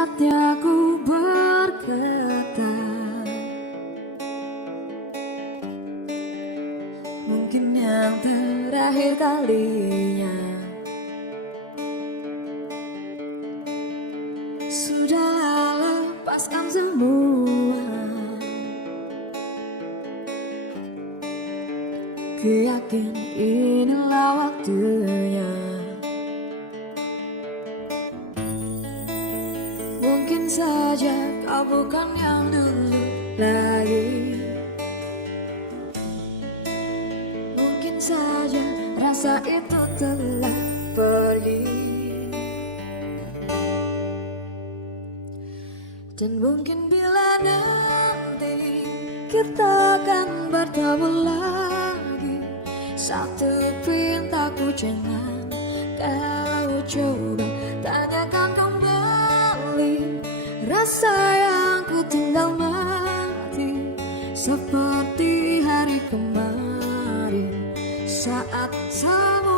Saatnya ku berkata, mungkin yang terakhir kalinya. Sudahlah, lepaskan semua. Ku yakin inilah waktunya. Mungkin saja kau bukan yang dulu lagi. Mungkin saja rasa itu telah pergi. Dan mungkin bila nanti kita akan bertemu lagi, satu pintaku jangan kau coba tanyakan kembali rasa yang ku tinggal mati, seperti hari kemarin saat sama